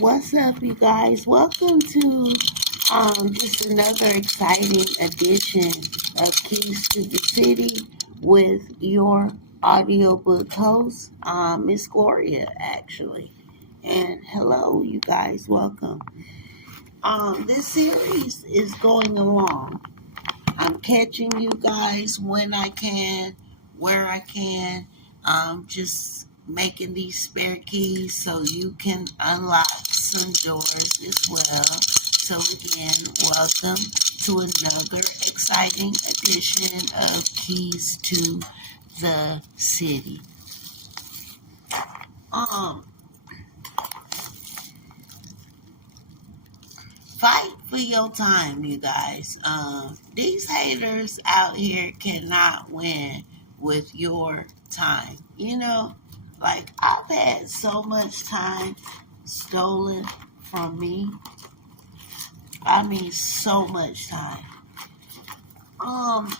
What's up, you guys? Welcome to just another exciting edition of Keys to the City with your audiobook host, Miss Gloria, actually. And hello, you guys. Welcome. This series is going along. I'm catching you guys when I can, where I can, just making these spare keys so you can unlock some doors as well. So again, welcome to another exciting edition of Keys to the City. Um, Fight for your time, you guys. These haters out here cannot win with your time. Like I've had so much time stolen from me. I mean, so much time. Um,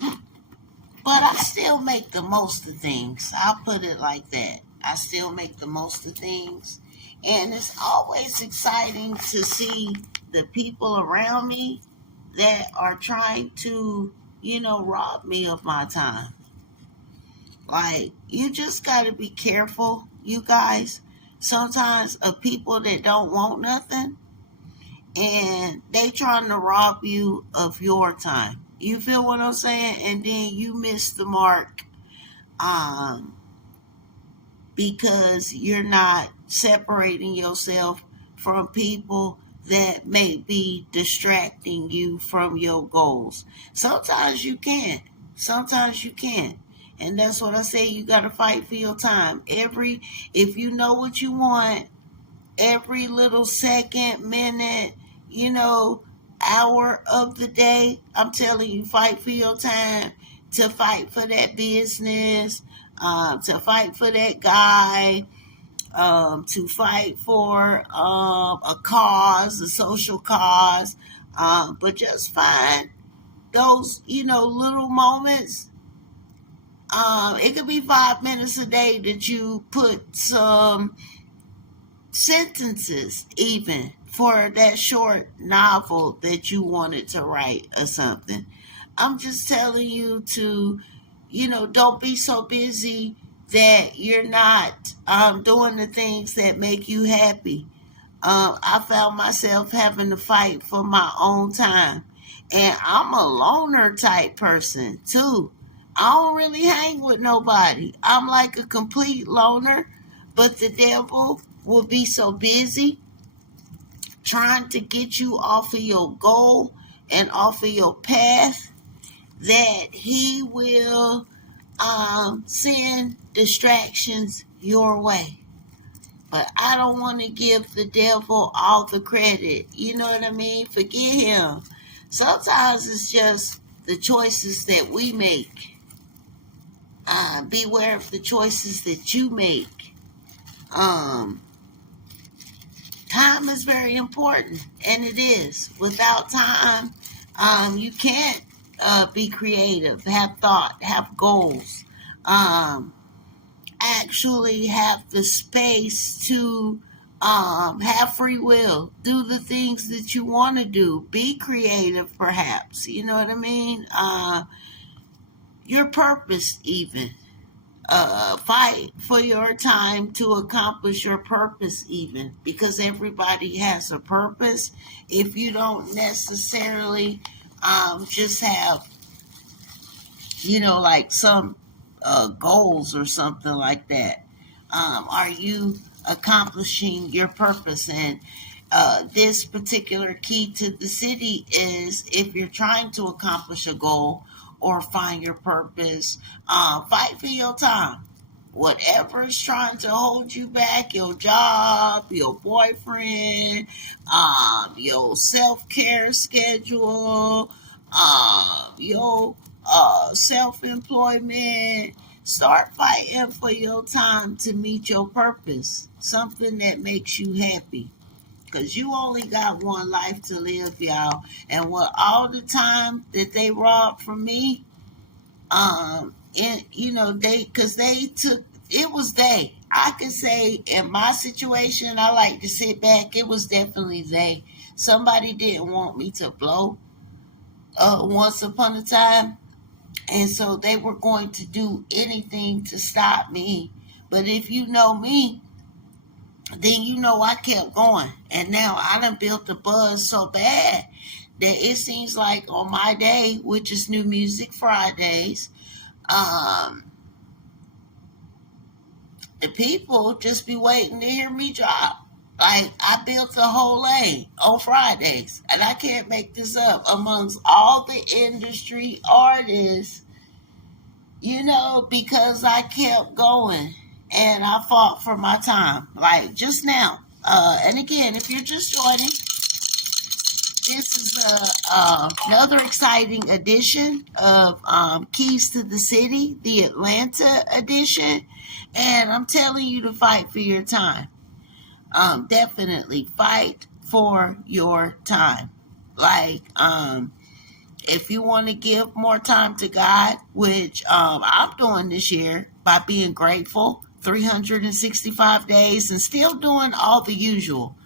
but I still make the most of things. I'll put it like that. I still make the most of things. And it's always exciting to see the people around me that are trying to, rob me of my time. Like, you just got to be careful, you guys. Sometimes of people that don't want nothing and they trying to rob you of your time. You feel what I'm saying? And then you miss the mark um, because you're not separating yourself from people that may be distracting you from your goals. Sometimes you can't. Sometimes you can't. And that's what I say, you gotta fight for your time. If you know what you want, every little second, minute, hour of the day, I'm telling you, fight for your time to fight for that business, to fight for that guy, to fight for a cause, a social cause. But just find those, little moments. It could be 5 minutes a day that you put some sentences even for that short novel that you wanted to write or something. I'm just telling you to, don't be so busy that you're not doing the things that make you happy. I found myself having to fight for my own time. And I'm a loner type person too. I don't really hang with nobody. I'm like a complete loner, but the devil will be so busy trying to get you off of your goal and off of your path that he will send distractions your way. But I don't want to give the devil all the credit. You know what I mean? Forget him. Sometimes it's just the choices that we make. Beware of the choices that you make. Time is very important, and it is. Without time, you can't be creative, have thought, have goals, actually have the space to have free will, do the things that you want to do, be creative, perhaps. You know what I mean? Your purpose, even. Fight for your time to accomplish your purpose, even because everybody has a purpose. If you don't necessarily just have, like some goals or something like that, are you accomplishing your purpose? And this particular key to the city is, if you're trying to accomplish a goal or find your purpose, fight for your time. Whatever is trying to hold you back, your job, your boyfriend, your self-care schedule, your self-employment, start fighting for your time to meet your purpose, something that makes you happy. Because you only got one life to live, y'all. And with all the time that they robbed from me, and they, because they took, it was they. I could say in my situation, I like to sit back. It was definitely they. Somebody didn't want me to blow once upon a time. And so they were going to do anything to stop me. But if you know me, then you know I kept going. And now I done built a buzz so bad that it seems like on my day, which is New Music Fridays, um, the people just be waiting to hear me drop. Like I built a whole lane on Fridays, and I can't make this up. Amongst all the industry artists, because I kept going and I fought for my time. Like just now. And again, if you're just joining, this is another exciting edition of Keys to the City, the Atlanta edition. And I'm telling you to fight for your time. Definitely fight for your time. Like, if you want to give more time to God, which I'm doing this year by being grateful, 365 days, and still doing all the usual.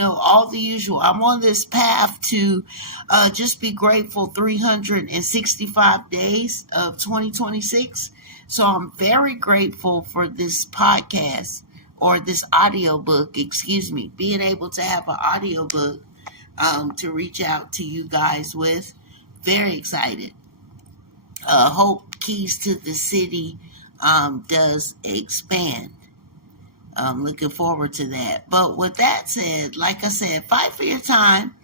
All the usual. I'm on this path to just be grateful 365 days of 2026. So I'm very grateful for this podcast or this audiobook, excuse me, being able to have an audiobook to reach out to you guys with. Very excited. Hope Keys to the City does expand. I'm looking forward to that. But with that said, like I said, fight for your time.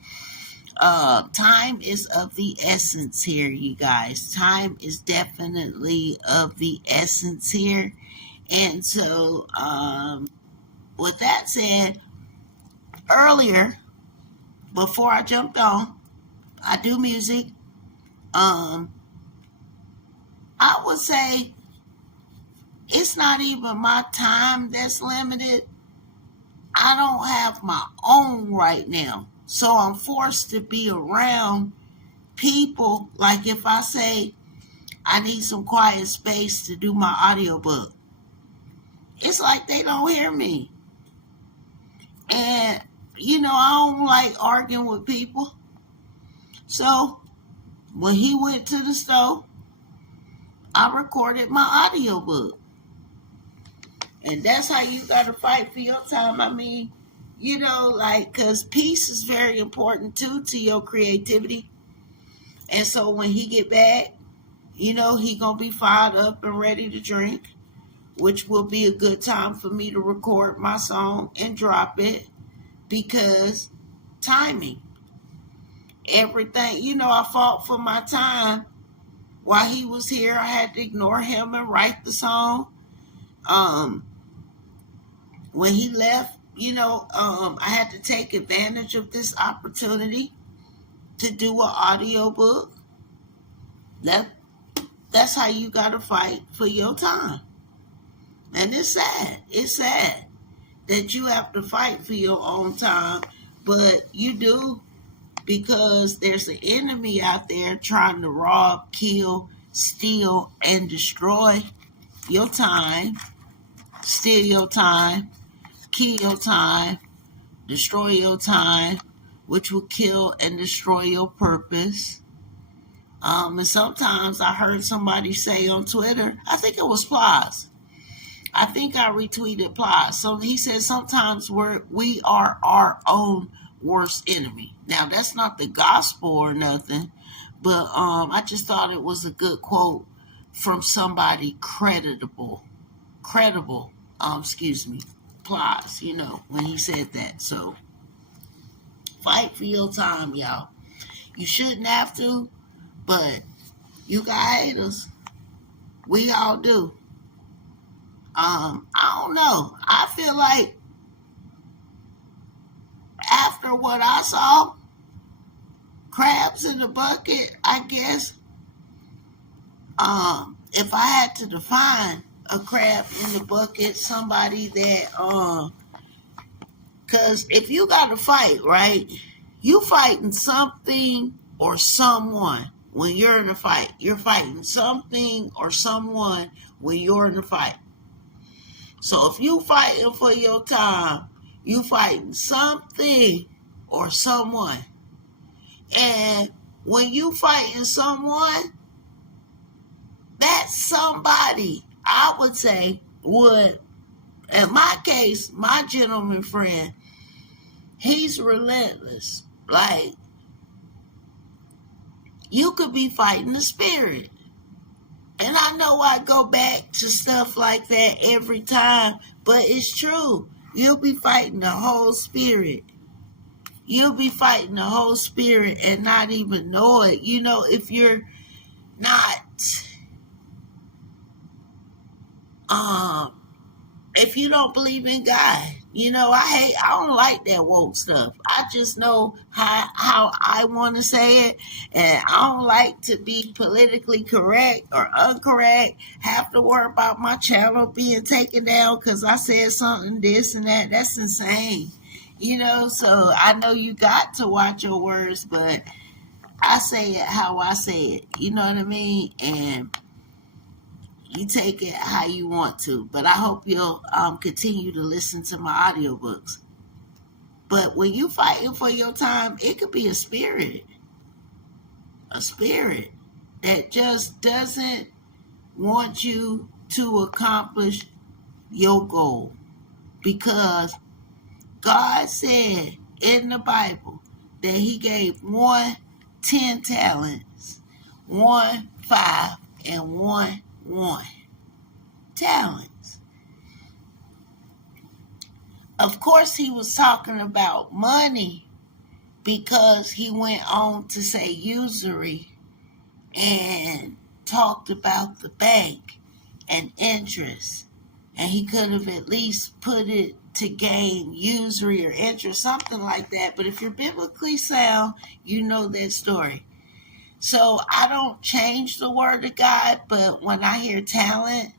Time is of the essence here, you guys. Time is definitely of the essence here. And so, with that said, earlier, before I jumped on, I do music. I would say it's not even my time that's limited. I don't have my own right now. So I'm forced to be around people. Like if I say I need some quiet space to do my audiobook, it's like they don't hear me. And, I don't like arguing with people. So when he went to the store, I recorded my audiobook. And that's how you got to fight for your time. I mean, because peace is very important too to your creativity. And so when he get back, he gonna be fired up and ready to drink, which will be a good time for me to record my song and drop it because timing. Everything, I fought for my time while he was here. I had to ignore him and write the song. When he left, I had to take advantage of this opportunity to do an audiobook. That's how you got to fight for your time. And it's sad. It's sad that you have to fight for your own time, but you do because there's an enemy out there trying to rob, kill, steal, and destroy your time, steal your time, kill your time, destroy your time, which will kill and destroy your purpose. And sometimes I heard somebody say on Twitter, I think it was Plies. I think I retweeted Plies. So he said sometimes we are our own worst enemy. Now that's not the gospel or nothing, but I just thought it was a good quote from somebody credible. Plies, when he said that. So fight for your time, y'all. You shouldn't have to, but you got haters. We all do. I don't know. I feel like after what I saw, crabs in the bucket, I guess, if I had to define a crab in the bucket, somebody that, because if you got to fight, right, you fighting something or someone when you're in a fight. You're fighting something or someone when you're in a fight. So if you fighting for your time, you fighting something or someone. And when you fighting someone, that somebody, I would say, would, in my case, my gentleman friend, he's relentless. Like, you could be fighting the spirit. And I know I go back to stuff like that every time, but it's true. You'll be fighting the whole spirit. You'll be fighting the whole spirit and not even know it. You know, if you're not, if you don't believe in God, you know, I don't like that woke stuff. I just know how I want to say it, and I don't like to be politically correct or incorrect, have to worry about my channel being taken down because I said something, this and that. That's insane. You know, so I know you got to watch your words, but I say it how I say it. You know what I mean? And you take it how you want to. But I hope you'll continue to listen to my audiobooks. But when you fighting for your time, it could be a spirit that just doesn't want you to accomplish your goal. Because God said in the Bible that he gave one 10 talents, one 5, and one 1 talents. Of course, he was talking about money because he went on to say usury and talked about the bank and interest. And he could have at least put it to gain usury or interest, something like that. But if you're biblically sound, you know that story. So I don't change the word of God, but when I hear talent,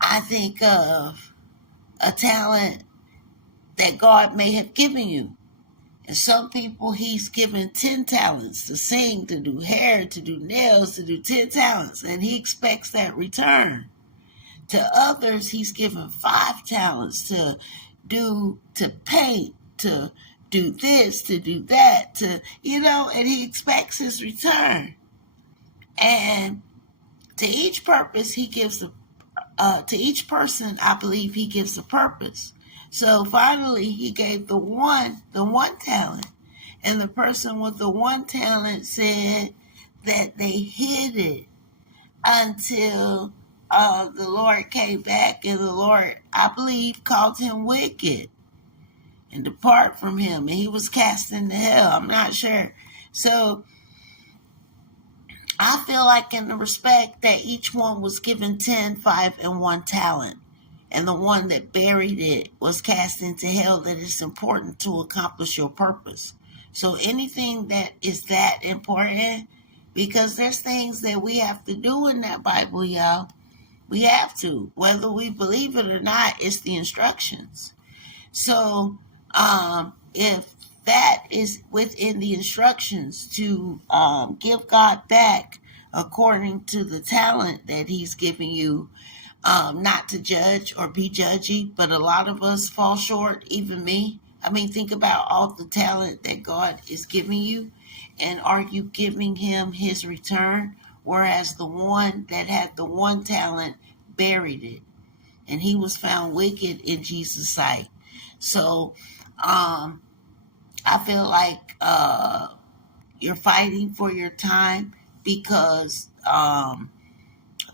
I think of a talent that God may have given you. And some people he's given 10 talents to sing, to do hair, to do nails, to do 10 talents, and he expects that return. To others, he's given 5 talents to paint, to do this, to do that, to, and he expects his return. And to each purpose, he gives to each person, I believe he gives a purpose. So finally, he gave the one talent. And the person with the 1 talent said that they hid it until the Lord came back, and the Lord, I believe, called him wicked and depart from him, and he was cast into hell. I'm not sure. So I feel like in the respect that each one was given 10, 5, and 1 talent, and the one that buried it was cast into hell, that it's important to accomplish your purpose. So anything that is that important, because there's things that we have to do in that Bible, y'all. We have to. Whether we believe it or not, it's the instructions. So if that is within the instructions to give God back according to the talent that he's giving you, not to judge or be judgy, but a lot of us fall short, even me. I mean, think about all the talent that God is giving you, and are you giving him his return? Whereas the one that had the 1 talent buried it, and he was found wicked in Jesus' sight. So I feel like you're fighting for your time because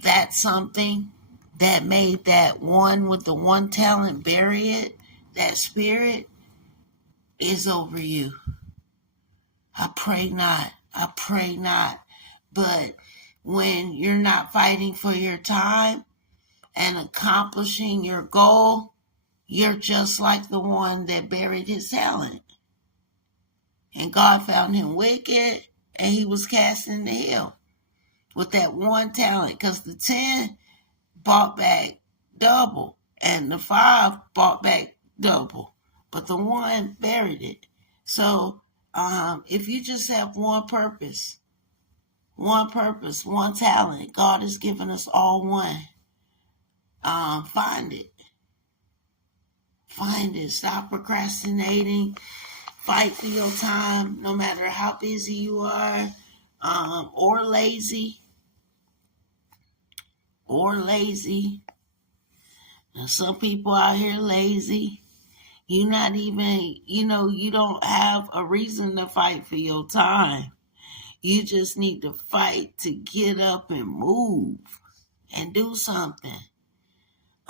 that's something that made that one with the 1 talent bury it. That spirit is over you. I pray not. I pray not. But when you're not fighting for your time and accomplishing your goal, you're just like the one that buried his talent. And God found him wicked, and he was cast into hell with that 1 talent, because the 10 bought back double, and the 5 bought back double, but the 1 buried it. So if you just have one purpose, 1 talent, God has given us all one. Find it. Find it. Stop procrastinating. Fight for your time, no matter how busy you are, or lazy. Or lazy. Now, some people out here lazy. You're not even, you don't have a reason to fight for your time. You just need to fight to get up and move and do something.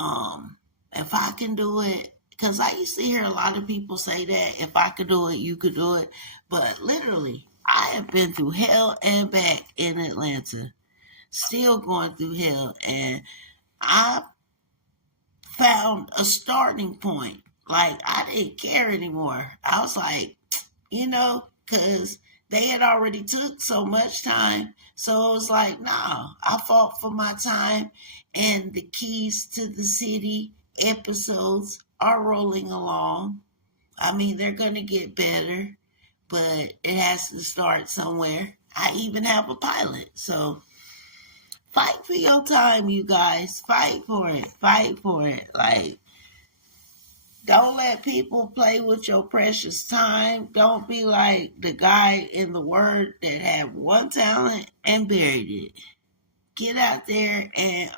If I can do it, because I used to hear a lot of people say that if I could do it, you could do it. But literally, I have been through hell and back in Atlanta, still going through hell. And I found a starting point. Like, I didn't care anymore. I was like, because they had already took so much time. So it was like, nah, I fought for my time, and the Keys to the City episodes are rolling along. I mean, they're going to get better, but it has to start somewhere. I even have a pilot. So fight for your time, you guys. Fight for it. Fight for it. Like, don't let people play with your precious time. Don't be like the guy in the Word that had one talent and buried it. Get out there and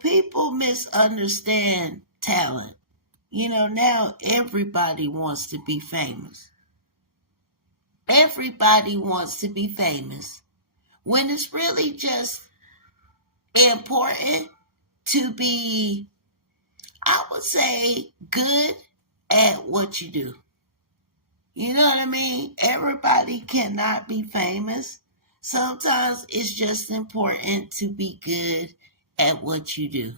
people misunderstand talent. Now everybody wants to be famous. Everybody wants to be famous. When it's really just important to be, I would say, good at what you do. You know what I mean? Everybody cannot be famous. Sometimes it's just important to be good at what you do.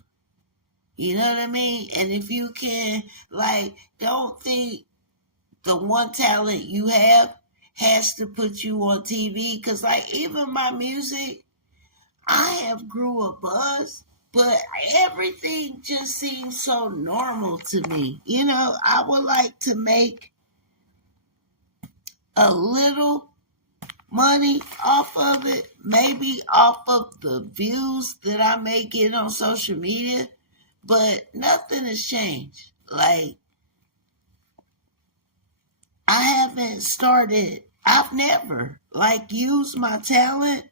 You know what I mean? And if you can, don't think the one talent you have has to put you on TV. Because, even my music, I have grew a buzz, but everything just seems so normal to me. I would like to make a little money off of it, maybe off of the views that I may get on social media, but nothing has changed. Like, I've never used my talent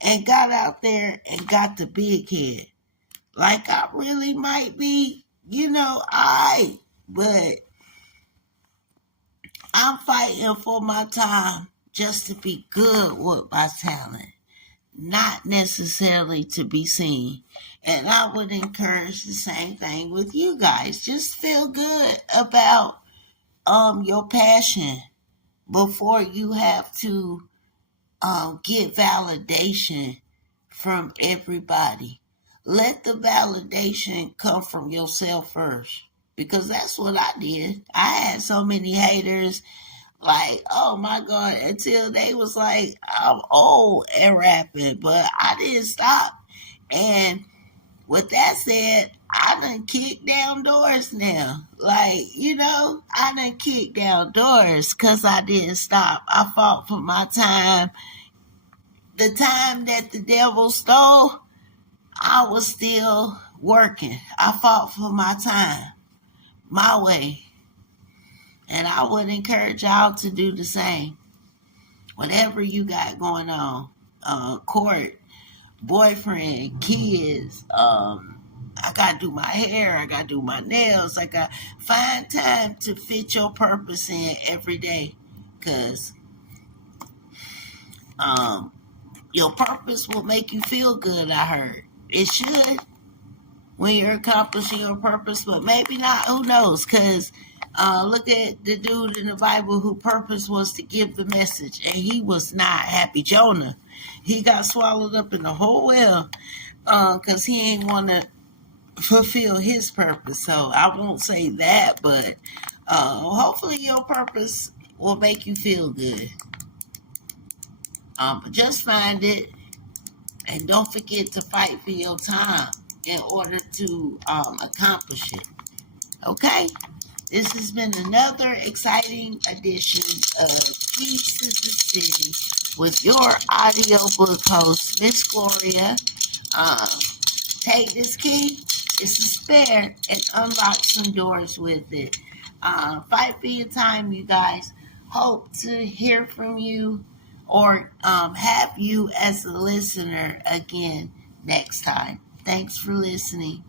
and got out there and got the big head. Like, I really might be, but I'm fighting for my time just to be good with my talent, not necessarily to be seen. And I would encourage the same thing with you guys. Just feel good about your passion before you have to get validation from everybody. Let the validation come from yourself first, because that's what I did. I had so many haters, like, oh my God, until they was like, I'm old and rapping, but I didn't stop. And with that said, I done kicked down doors now. I done kicked down doors because I didn't stop. I fought for my time. The time that the devil stole, I was still working. I fought for my time, my way. And I would encourage y'all to do the same. Whatever you got going on, court, boyfriend, kids, I gotta do my hair, I gotta do my nails, I gotta find time to fit your purpose in every day. Cause your purpose will make you feel good, I heard. It should, when you're accomplishing your purpose, but maybe not, who knows? Because look at the dude in the Bible whose purpose was to give the message, and he was not happy. Jonah, he got swallowed up in the whole whale because he ain't want to fulfill his purpose. So I won't say that, but hopefully your purpose will make you feel good. But just find it, and don't forget to fight for your time in order to accomplish it. Okay? This has been another exciting edition of Keys to the City with your audiobook host, Miss Gloria. Um, Take this key, it's a spare, and unlock some doors with it. Fight for your time, you guys. Hope to hear from you or have you as a listener again next time. Thanks for listening.